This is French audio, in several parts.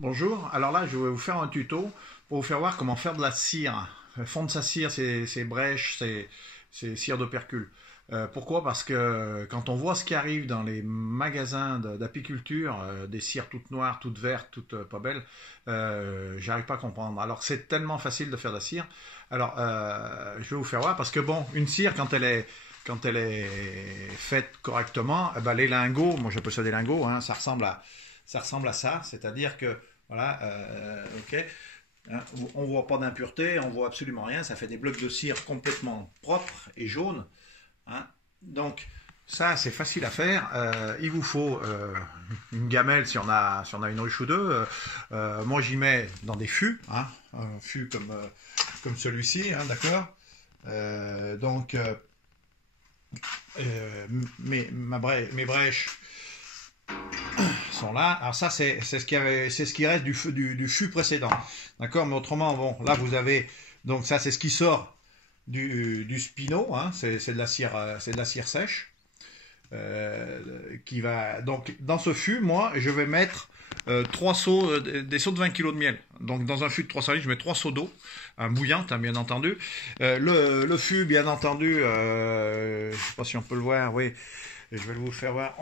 Bonjour, alors là je vais vous faire un tuto pour vous faire voir comment faire de la cire. Fondre sa cire, c'est brèche, c'est cire d'opercule. Pourquoi? Parce que quand on voit ce qui arrive dans les magasins d'apiculture, des cires toutes noires, toutes vertes, toutes pas belles, j'arrive pas à comprendre. Alors c'est tellement facile de faire de la cire. Alors je vais vous faire voir parce que bon, une cire quand elle est faite correctement, eh ben, les lingots, moi j'appelle ça des lingots, hein, ça ressemble à ça, c'est-à-dire que voilà, ok, hein, on voit pas d'impureté, on voit absolument rien, ça fait des blocs de cire complètement propres et jaunes, hein. Donc ça c'est facile à faire. Il vous faut une gamelle si on a une ruche ou deux. Moi j'y mets dans des fûts, hein, un fût comme celui-ci, hein, d'accord. Donc mes brèches sont là. Alors ça c'est ce qui reste du fût précédent, d'accord. Mais autrement, bon, là vous avez, donc ça c'est ce qui sort du spinot, hein, c'est de la cire sèche, qui va donc dans ce fût. Moi je vais mettre 3 seaux, des seaux de 20 kg de miel. Donc dans un fût de 300 litres je mets 3 seaux d'eau, bouillante, hein, bien entendu. Le fût, bien entendu, je sais pas si on peut le voir, oui, je vais vous le faire voir.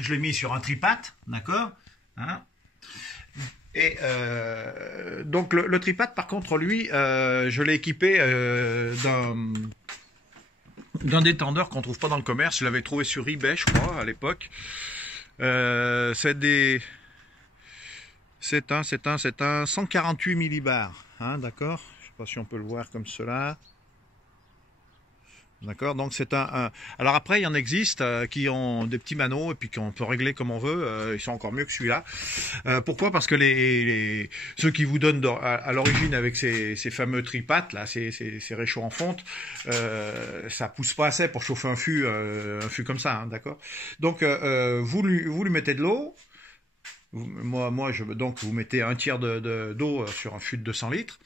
Je l'ai mis sur un tripat, d'accord, hein. Et donc le tripat, par contre, lui, je l'ai équipé d'un détendeur qu'on trouve pas dans le commerce. Je l'avais trouvé sur eBay, je crois, à l'époque. C'est un 148 millibars, hein, d'accord. Je sais pas si on peut le voir comme cela. D'accord, donc c'est alors après il y en existe qui ont des petits manos et puis qu'on peut régler comme on veut. Ils sont encore mieux que celui-là. Pourquoi? Parce que ceux qui vous donnent à l'origine avec ces fameux tripates là, ces réchauds en fonte, ça pousse pas assez pour chauffer un fût comme ça, hein, d'accord. Donc vous lui mettez de l'eau. Donc vous mettez un tiers d'eau sur un fût de 200 litres.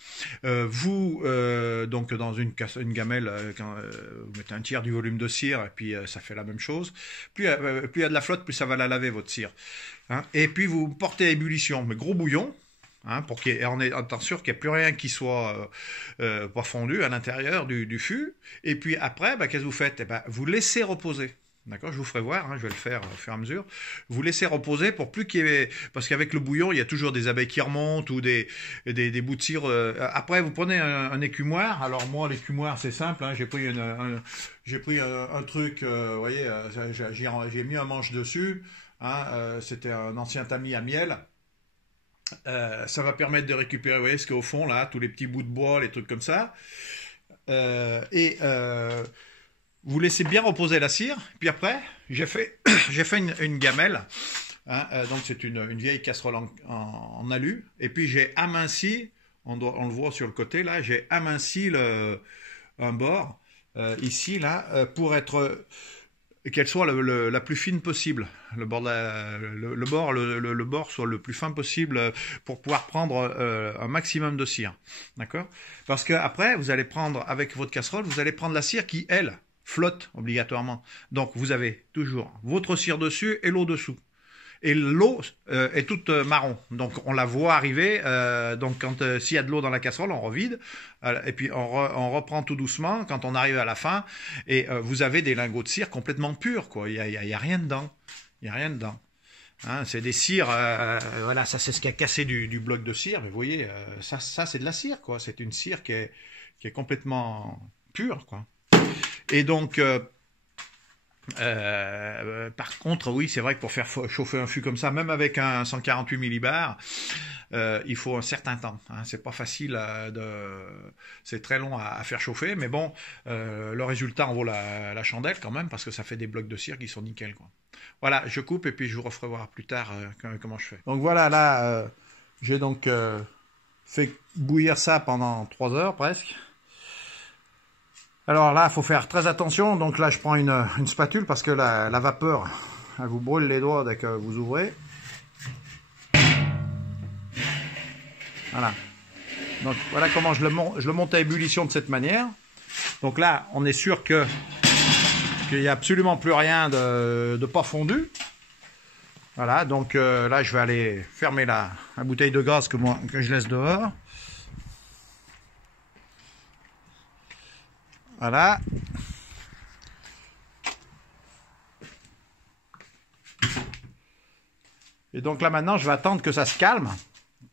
Donc dans une gamelle, vous mettez un tiers du volume de cire, et puis ça fait la même chose. Plus il y a de la flotte, plus ça va la laver votre cire, hein. Et puis vous portez à ébullition, mais gros bouillon, hein, pour en étant sûr qu'il n'y ait plus rien qui soit pas fondu à l'intérieur du fût. Et puis après, qu'est-ce que vous faites? Vous laissez reposer. D'accord, je vous ferai voir, hein, je vais le faire au fur et à mesure. Vous laissez reposer pour plus qu'il y ait... Parce qu'avec le bouillon, il y a toujours des abeilles qui remontent ou des bouts de cire. Après, vous prenez un écumoire. Alors moi, l'écumoire, c'est simple, hein, j'ai pris un truc, vous voyez, j'ai mis un manche dessus, hein, c'était un ancien tamis à miel. Ça va permettre de récupérer, vous voyez, ce qu'il y a au fond, là, tous les petits bouts de bois, les trucs comme ça. Vous laissez bien reposer la cire, puis après, j'ai fait une gamelle, hein, donc c'est une vieille casserole en alu, et puis j'ai aminci, on le voit sur le côté là, j'ai aminci un bord, ici là, pour être qu'elle soit la plus fine possible, le bord soit le plus fin possible pour pouvoir prendre un maximum de cire, d'accord. Parce que après, vous allez prendre avec votre casserole, vous allez prendre la cire qui, elle, flotte obligatoirement. Donc vous avez toujours votre cire dessus et l'eau dessous. Et l'eau est toute marron. Donc on la voit arriver. Donc quand s'il y a de l'eau dans la casserole, on revide. Et puis on reprend tout doucement quand on arrive à la fin. Et vous avez des lingots de cire complètement purs, quoi. Il y a rien dedans. Il y a rien dedans. Hein, c'est des cires. Voilà, ça c'est ce qui a cassé du bloc de cire. Mais vous voyez, ça c'est de la cire, quoi. C'est une cire qui est complètement pure, quoi. Et donc, par contre, oui, c'est vrai que pour faire chauffer un fût comme ça, même avec un 148 millibars, il faut un certain temps, hein. C'est pas facile, c'est très long à faire chauffer, mais bon, le résultat en vaut la chandelle quand même, parce que ça fait des blocs de cire qui sont nickel, quoi. Voilà, je coupe et puis je vous referai voir plus tard comment je fais. Donc voilà, là, j'ai donc fait bouillir ça pendant 3 heures presque. Alors là, il faut faire très attention. Donc là, je prends une spatule parce que la vapeur, elle vous brûle les doigts dès que vous ouvrez. Voilà. Donc voilà comment je le monte à ébullition de cette manière. Donc là, on est sûr qu'il n'y a absolument plus rien de pas fondu. Voilà, donc là je vais aller fermer la bouteille de gaz que je laisse dehors. Voilà. Et donc là maintenant je vais attendre que ça se calme.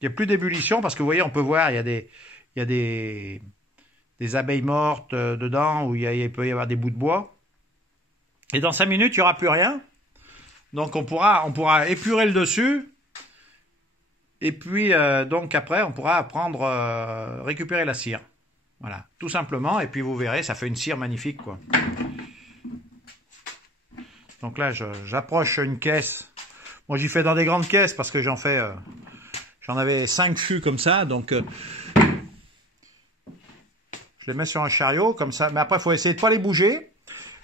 Il n'y a plus d'ébullition parce que vous voyez, on peut voir, il y a des abeilles mortes dedans, où il peut y avoir des bouts de bois. Et dans 5 minutes, il n'y aura plus rien. Donc on pourra épurer le dessus. Et puis donc après, on pourra récupérer la cire. Voilà, tout simplement. Et puis vous verrez, ça fait une cire magnifique, quoi. Donc là, j'approche une caisse. Moi, j'y fais dans des grandes caisses parce que j'en avais 5 fûts comme ça. Donc je les mets sur un chariot comme ça. Mais après, il faut essayer de pas les bouger,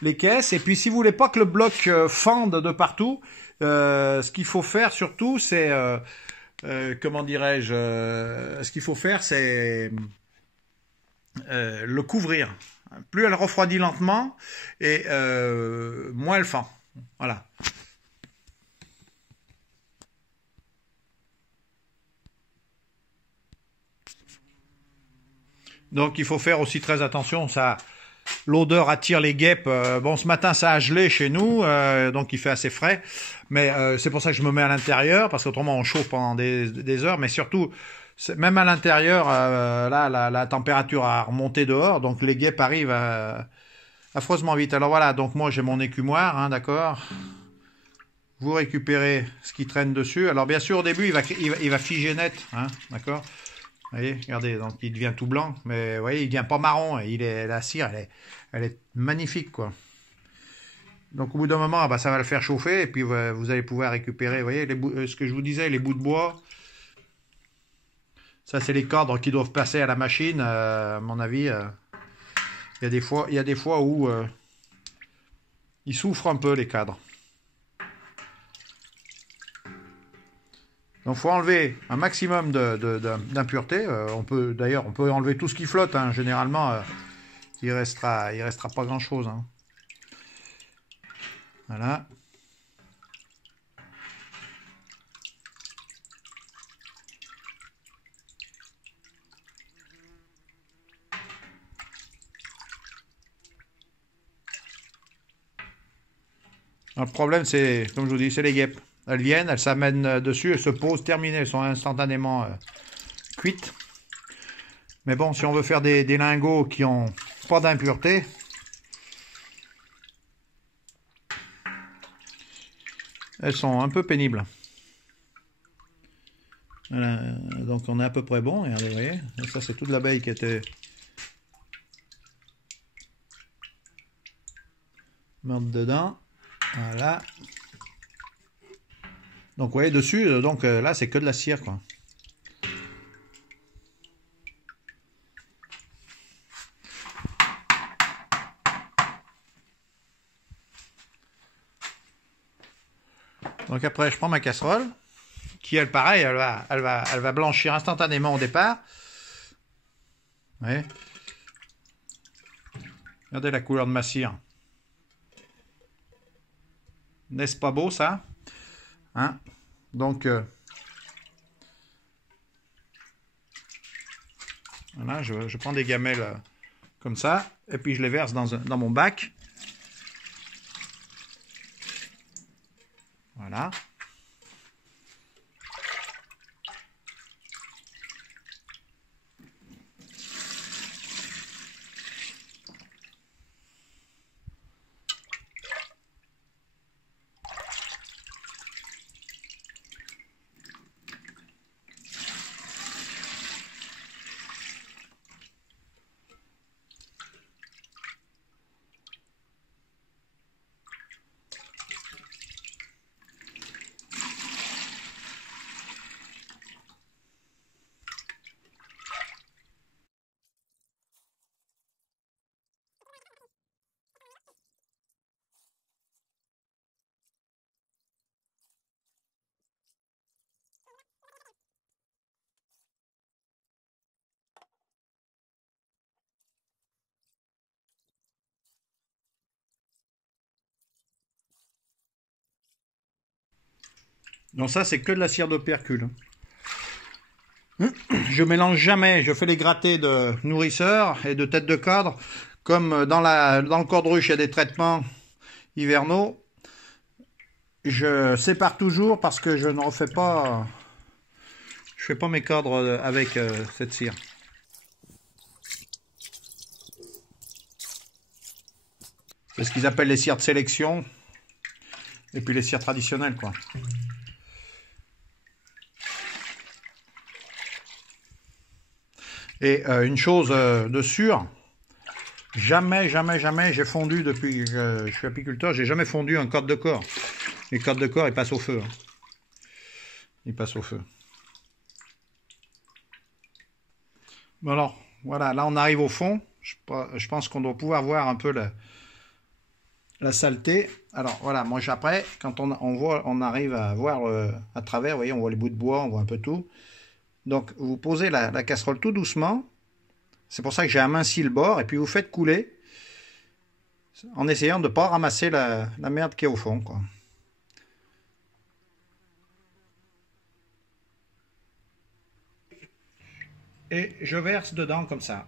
les caisses. Et puis si vous voulez pas que le bloc fende de partout, ce qu'il faut faire surtout, c'est comment dirais-je, ce qu'il faut faire, c'est le couvrir. Plus elle refroidit lentement et moins elle fend. Voilà. Donc il faut faire aussi très attention, ça, l'odeur attire les guêpes. Bon, ce matin ça a gelé chez nous, donc il fait assez frais, mais c'est pour ça que je me mets à l'intérieur, parce qu'autrement on chauffe pendant des heures, mais surtout, même à l'intérieur, là la température a remonté dehors, donc les guêpes arrivent affreusement vite. Alors voilà, donc moi j'ai mon écumoire, hein, d'accord. Vous récupérez ce qui traîne dessus. Alors bien sûr au début il va figer net, hein, d'accord. Vous voyez, regardez, donc il devient tout blanc, mais vous voyez, il devient pas marron, la cire, elle est magnifique, quoi. Donc au bout d'un moment, bah, ça va le faire chauffer, et puis vous allez pouvoir récupérer, vous voyez, ce que je vous disais, les bouts de bois. Ça, c'est les cadres qui doivent passer à la machine, à mon avis. Il y a des fois où ils souffrent un peu, les cadres. Donc il faut enlever un maximum d'impuretés. D'ailleurs, on peut enlever tout ce qui flotte, hein. Généralement, il restera pas grand-chose, hein. Voilà. Le problème, c'est, comme je vous dis, c'est les guêpes. Elles viennent, elles s'amènent dessus, elles se posent, terminées, elles sont instantanément cuites. Mais bon, si on veut faire des lingots qui ont pas d'impureté, elles sont un peu pénibles. Voilà, donc on est à peu près bon, regardez, vous voyez. Et ça, c'est toute l'abeille qui était morte dedans. Voilà. Donc vous voyez dessus, là c'est que de la cire, quoi. Donc après je prends ma casserole, qui elle pareil, elle va blanchir instantanément au départ. Vous voyez. Regardez la couleur de ma cire. N'est-ce pas beau ça, hein? Donc voilà, je prends des gamelles comme ça, et puis je les verse dans mon bac. Voilà. Donc ça, c'est que de la cire d'opercule. Je mélange jamais, je fais les grattés de nourrisseurs et de tête de cadre. Comme dans le cordruche, il y a des traitements hivernaux. Je sépare toujours parce que je ne refais pas... Je fais pas mes cadres avec cette cire. C'est ce qu'ils appellent les cires de sélection. Et puis les cires traditionnelles, quoi. Et une chose de sûre, jamais j'ai fondu depuis que je suis apiculteur, j'ai jamais fondu un cadre de corps. Les cadres de corps, ils passent au feu. Hein. Ils passent au feu. Bon alors, voilà, là on arrive au fond. Je pense qu'on doit pouvoir voir un peu la saleté. Alors voilà, moi après, quand on arrive à voir à travers, vous voyez, on voit les bouts de bois, on voit un peu tout. Donc vous posez la casserole tout doucement. C'est pour ça que j'ai aminci le bord. Et puis vous faites couler en essayant de ne pas ramasser la merde qui est au fond, quoi. Et je verse dedans comme ça.